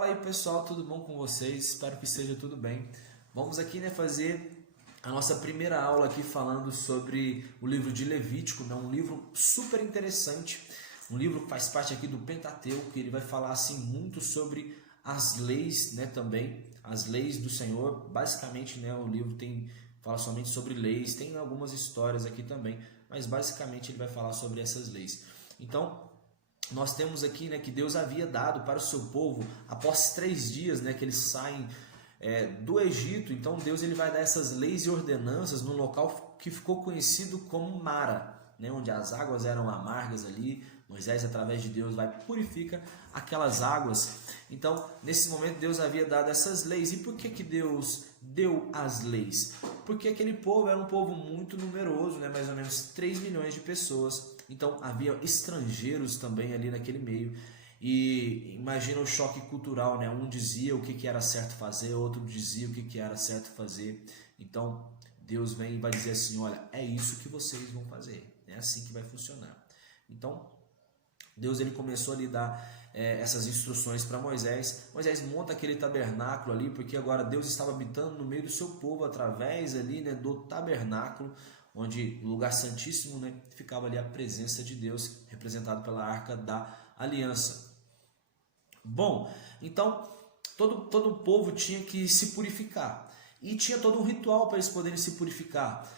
Fala aí pessoal, tudo bom com vocês? Espero que esteja tudo bem. Vamos aqui fazer a nossa primeira aula aqui falando sobre o livro de Levítico, um livro super interessante, um livro que faz parte aqui do Pentateuco, que ele vai falar assim muito sobre as leis, também, as leis do Senhor. Basicamente, o livro fala somente sobre leis, tem algumas histórias aqui também, mas basicamente ele vai falar sobre essas leis. Então, nós temos aqui que Deus havia dado para o seu povo, após 3 dias que eles saem do Egito. Então Deus ele vai dar essas leis e ordenanças num local que ficou conhecido como Mara, onde as águas eram amargas ali. Moisés, através de Deus, purifica aquelas águas. Então, nesse momento, Deus havia dado essas leis. E por que Deus deu as leis? Porque aquele povo era um povo muito numeroso, mais ou menos 3 milhões de pessoas. Então, havia estrangeiros também ali naquele meio. E imagina o choque cultural, um dizia o que era certo fazer, outro dizia o que era certo fazer. Então, Deus vem e vai dizer assim, olha, é isso que vocês vão fazer. É assim que vai funcionar. Então, Deus ele começou a lhe dar essas instruções para Moisés. Moisés monta aquele tabernáculo ali, porque agora Deus estava habitando no meio do seu povo através ali do tabernáculo, onde no lugar santíssimo ficava ali a presença de Deus, representado pela Arca da Aliança. Bom, então todo o povo tinha que se purificar e tinha todo um ritual para eles poderem se purificar.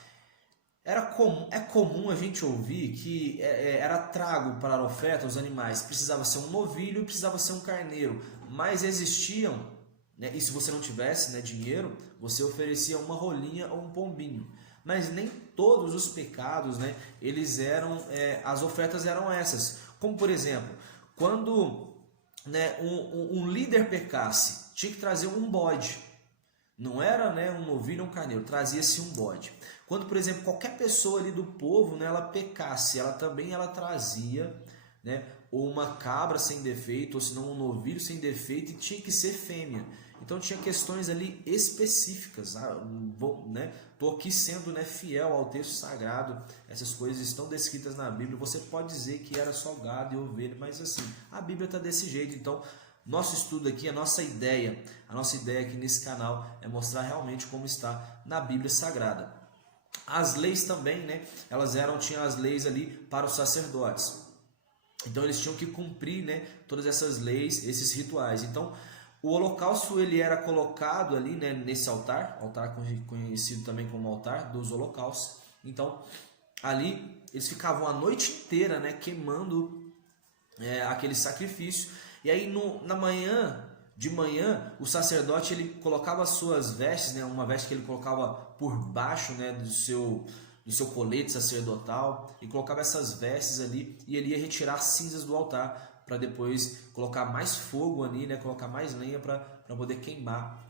É comum a gente ouvir que era trago para a oferta os animais, precisava ser um novilho, precisava ser um carneiro, mas existiam, e se você não tivesse dinheiro, você oferecia uma rolinha ou um pombinho, mas nem todos os pecados, eles eram, as ofertas eram essas, como por exemplo, quando um líder pecasse, tinha que trazer um bode, não era um novilho ou um carneiro, trazia-se um bode. Quando, por exemplo, qualquer pessoa ali do povo, ela pecasse, ela trazia ou uma cabra sem defeito, ou senão um novilho sem defeito, e tinha que ser fêmea. Então tinha questões ali específicas. Estou aqui sendo fiel ao texto sagrado, essas coisas estão descritas na Bíblia. Você pode dizer que era só gado e ovelha, mas assim, a Bíblia está desse jeito. Então, nosso estudo aqui, a nossa ideia aqui nesse canal é mostrar realmente como está na Bíblia Sagrada. As leis também, tinham as leis ali para os sacerdotes. Então eles tinham que cumprir, todas essas leis, esses rituais. Então o holocausto ele era colocado ali, nesse altar conhecido também como altar dos holocaustos. Então ali eles ficavam a noite inteira, queimando aquele sacrifício. E aí de manhã, o sacerdote ele colocava as suas vestes, uma veste que ele colocava por baixo do seu colete sacerdotal, e colocava essas vestes ali, e ele ia retirar cinzas do altar, para depois colocar mais fogo ali, colocar mais lenha para poder queimar,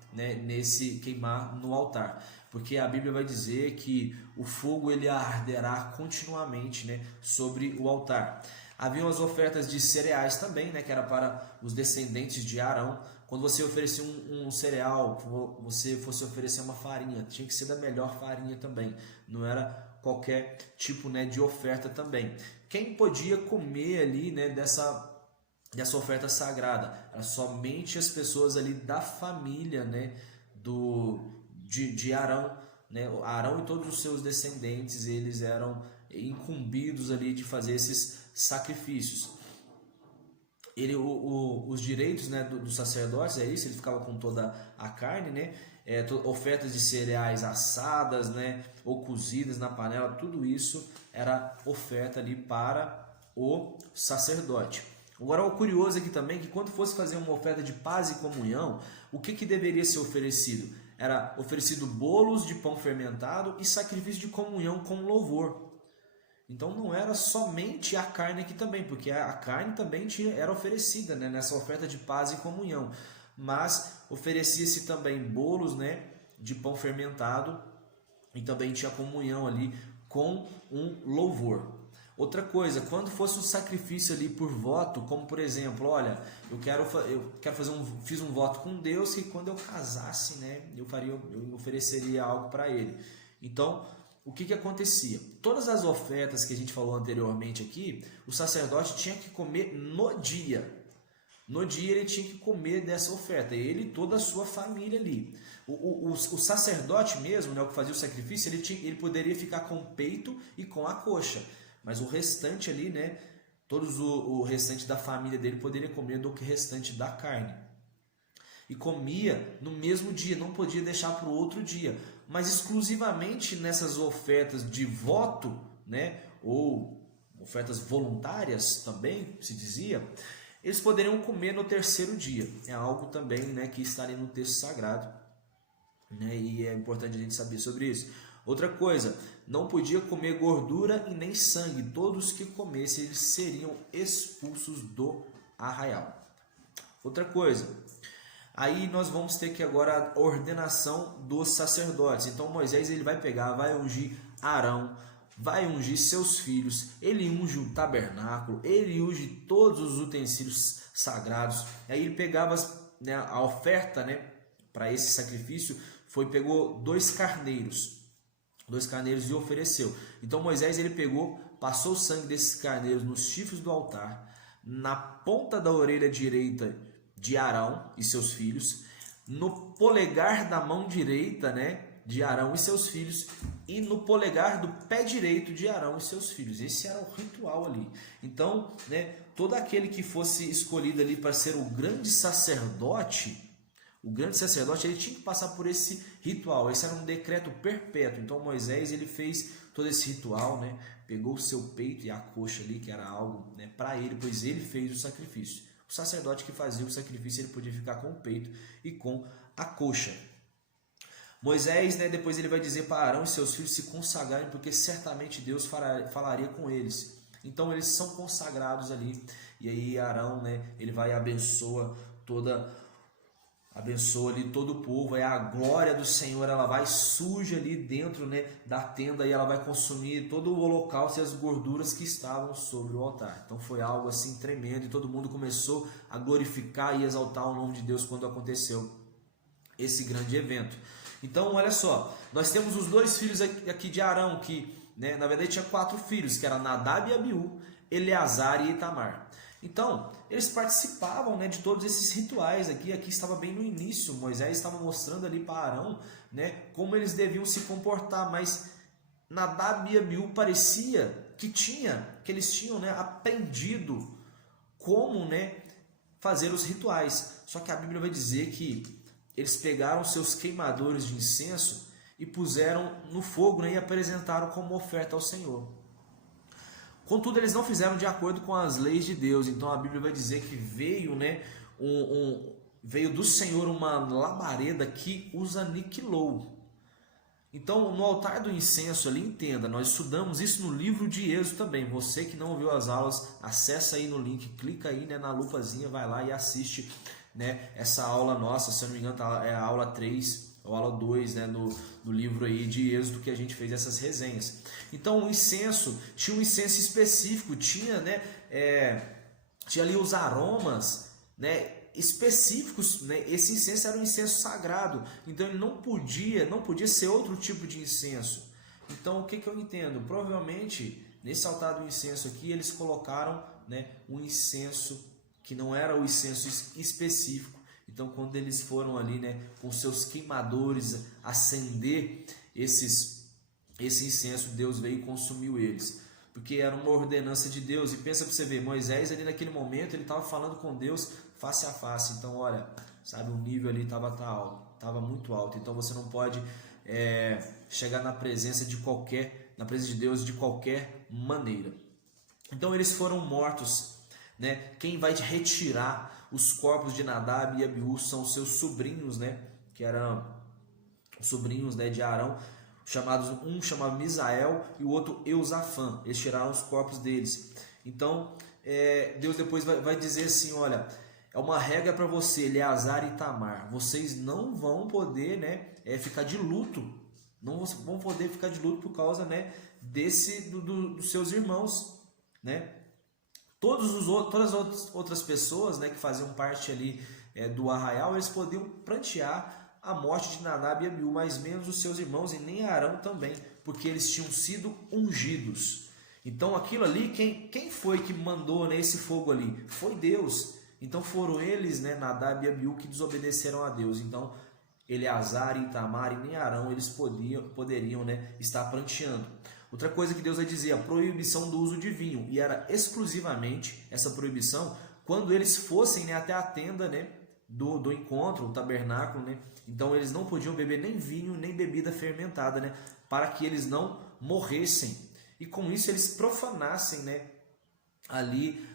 queimar no altar. Porque a Bíblia vai dizer que o fogo ele arderá continuamente sobre o altar. Haviam as ofertas de cereais também, que era para os descendentes de Arão. Quando você oferecia um cereal, você fosse oferecer uma farinha, tinha que ser da melhor farinha também. Não era qualquer tipo de oferta também. Quem podia comer ali dessa oferta sagrada? Era somente as pessoas ali da família de Arão. Arão e todos os seus descendentes, eles eram incumbidos ali de fazer esses sacrifícios. Os direitos dos sacerdotes é isso, ele ficava com toda a carne, ofertas de cereais assadas, ou cozidas na panela, tudo isso era oferta ali para o sacerdote. Agora, o curioso aqui também é que quando fosse fazer uma oferta de paz e comunhão, o que deveria ser oferecido? Era oferecido bolos de pão fermentado e sacrifício de comunhão com louvor. Então não era somente a carne aqui também, porque a carne também era oferecida nessa oferta de paz e comunhão. Mas oferecia-se também bolos de pão fermentado e também tinha comunhão ali com um louvor. Outra coisa, quando fosse um sacrifício ali por voto, como por exemplo, olha, fiz um voto com Deus que quando eu casasse, eu ofereceria algo para Ele. Então, o que acontecia? Todas as ofertas que a gente falou anteriormente aqui, o sacerdote tinha que comer no dia. No dia ele tinha que comer dessa oferta, ele e toda a sua família ali. O sacerdote mesmo, né, o que fazia o sacrifício, ele poderia ficar com o peito e com a coxa, mas o restante ali, né, todos o restante da família dele poderia comer do que restante da carne. E comia no mesmo dia, não podia deixar para o outro dia, mas exclusivamente nessas ofertas de voto, né, ou ofertas voluntárias também, se dizia, eles poderiam comer no terceiro dia. É algo também, né, que está ali no texto sagrado, né, e é importante a gente saber sobre isso. Outra coisa, não podia comer gordura e nem sangue. Todos que comessem, eles seriam expulsos do arraial. Outra coisa, aí nós vamos ter que agora a ordenação dos sacerdotes. Então Moisés ele vai pegar, vai ungir Arão, vai ungir seus filhos, ele unge o tabernáculo, ele unge todos os utensílios sagrados. Aí ele pegava né, a oferta, né, para esse sacrifício, pegou dois carneiros e ofereceu. Então Moisés ele pegou, passou o sangue desses carneiros nos chifres do altar, na ponta da orelha direita de Arão e seus filhos, no polegar da mão direita, né, de Arão e seus filhos, e no polegar do pé direito de Arão e seus filhos. Esse era o ritual ali. Então, né, todo aquele que fosse escolhido ali para ser o grande sacerdote, ele tinha que passar por esse ritual. Esse era um decreto perpétuo. Então Moisés ele fez todo esse ritual, né, pegou o seu peito e a coxa ali, que era algo, né, para ele, pois ele fez o sacrifício. O sacerdote que fazia o sacrifício, ele podia ficar com o peito e com a coxa. Moisés, né, depois ele vai dizer para Arão e seus filhos se consagrarem, porque certamente Deus falaria com eles. Então eles são consagrados ali. E aí Arão, né, ele vai e abençoa ali todo o povo. Aí a glória do Senhor, ela vai suja ali dentro, né, da tenda, e ela vai consumir todo o holocausto e as gorduras que estavam sobre o altar. Então foi algo assim tremendo, e todo mundo começou a glorificar e exaltar o nome de Deus quando aconteceu esse grande evento. Então olha só, nós temos os dois filhos aqui de Arão, que, né, na verdade tinha 4 filhos, que eram Nadab e Abiú, Eleazar e Itamar. Então, eles participavam, né, de todos esses rituais aqui estava bem no início. Moisés estava mostrando ali para Arão, né, como eles deviam se comportar, mas Nadab e Abiú parecia que eles tinham, né, aprendido como, né, fazer os rituais. Só que a Bíblia vai dizer que eles pegaram seus queimadores de incenso e puseram no fogo, né, e apresentaram como oferta ao Senhor. Contudo, eles não fizeram de acordo com as leis de Deus. Então a Bíblia vai dizer que veio, né, veio do Senhor uma labareda que os aniquilou. Então, no altar do incenso ali, entenda, nós estudamos isso no livro de Êxodo também. Você que não ouviu as aulas, acessa aí no link, clica aí, né, na lupazinha, vai lá e assiste, né, essa aula nossa. Se eu não me engano, é a aula 3 ou aula 2, né, no livro aí de Êxodo, que a gente fez essas resenhas. Então o incenso, tinha um incenso específico, tinha, né, tinha ali os aromas, né, específicos, né? Esse incenso era um incenso sagrado, então ele não podia ser outro tipo de incenso. Então o que eu entendo? Provavelmente nesse altar do incenso aqui eles colocaram, né, um incenso que não era o incenso específico. Então quando eles foram ali, né, com seus queimadores acender esse incenso, Deus veio e consumiu eles, porque era uma ordenança de Deus. E pensa para você ver, Moisés ali naquele momento ele estava falando com Deus face a face. Então olha, sabe, o nível ali estava muito alto. Então você não pode chegar na presença de Deus de qualquer maneira. Então eles foram mortos, né? Quem vai retirar os corpos de Nadab e Abiú são os seus sobrinhos, né, que eram os sobrinhos, né, de Arão, um chamado Misael e o outro Eusafã. Eles tiraram os corpos deles. Então Deus depois vai dizer assim, olha, é uma regra para você, Eleazar e Itamar, vocês não vão poder, né, ficar de luto, não vão poder ficar de luto por causa, né, dos seus irmãos, né? Todas as outras pessoas, né, que faziam parte ali do arraial, eles podiam prantear a morte de Nadab e Abiú, mas menos os seus irmãos e nem Arão também, porque eles tinham sido ungidos. Então aquilo ali, quem foi que mandou, né, esse fogo ali? Foi Deus. Então foram eles, né, Nadab e Abiú, que desobedeceram a Deus. Então Eleazar, Itamar e nem Arão, eles poderiam, né, estar pranteando. Outra coisa que Deus vai dizer, a proibição do uso de vinho, e era exclusivamente essa proibição quando eles fossem, né, até a tenda, né, do encontro, o tabernáculo, né? Então eles não podiam beber nem vinho, nem bebida fermentada, né, para que eles não morressem. E com isso eles profanassem, né, ali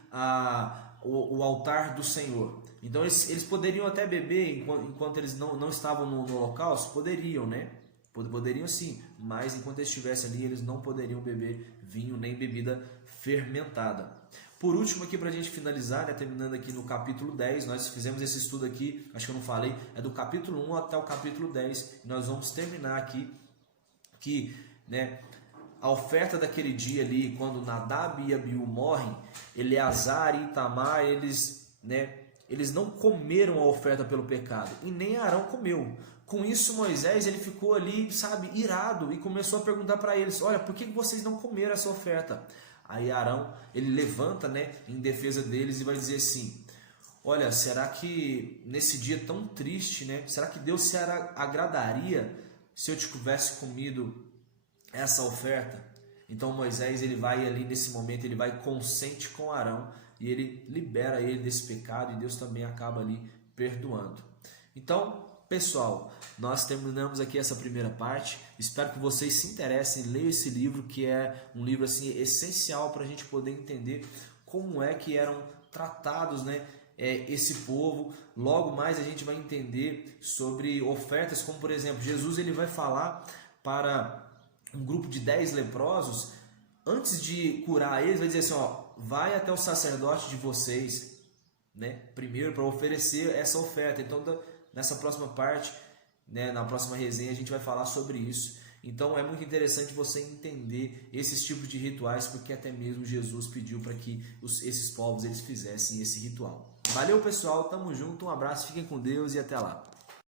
o altar do Senhor. Então eles poderiam até beber enquanto eles não estavam no holocausto, poderiam, né? Poderiam sim, mas enquanto eles estivessem ali, eles não poderiam beber vinho nem bebida fermentada. Por último aqui, para a gente finalizar, né, terminando aqui no capítulo 10, nós fizemos esse estudo aqui, acho que eu não falei, é do capítulo 1 até o capítulo 10, e nós vamos terminar aqui, que, né, a oferta daquele dia ali, quando Nadab e Abiú morrem, Eleazar e Itamar, eles não comeram a oferta pelo pecado, e nem Arão comeu. Com isso, Moisés, ele ficou ali, sabe, irado, e começou a perguntar para eles, olha, por que vocês não comeram essa oferta? Aí Arão, ele levanta, né, em defesa deles e vai dizer assim, olha, será que nesse dia tão triste, né, será que Deus se agradaria se eu tivesse comido essa oferta? Então Moisés, ele vai ali nesse momento, ele vai consente com Arão e ele libera ele desse pecado e Deus também acaba ali perdoando. Então, pessoal, nós terminamos aqui essa primeira parte. Espero que vocês se interessem, leiam esse livro, que é um livro assim essencial para a gente poder entender como é que eram tratados, né, esse povo. Logo mais a gente vai entender sobre ofertas, como por exemplo, Jesus ele vai falar para um grupo de 10 leprosos, antes de curar eles, vai dizer assim, ó, vai até o sacerdote de vocês, né, primeiro para oferecer essa oferta. Então, nessa próxima parte, né, na próxima resenha, a gente vai falar sobre isso. Então é muito interessante você entender esses tipos de rituais, porque até mesmo Jesus pediu para que esses povos eles fizessem esse ritual. Valeu, pessoal, tamo junto, um abraço, fiquem com Deus e até lá.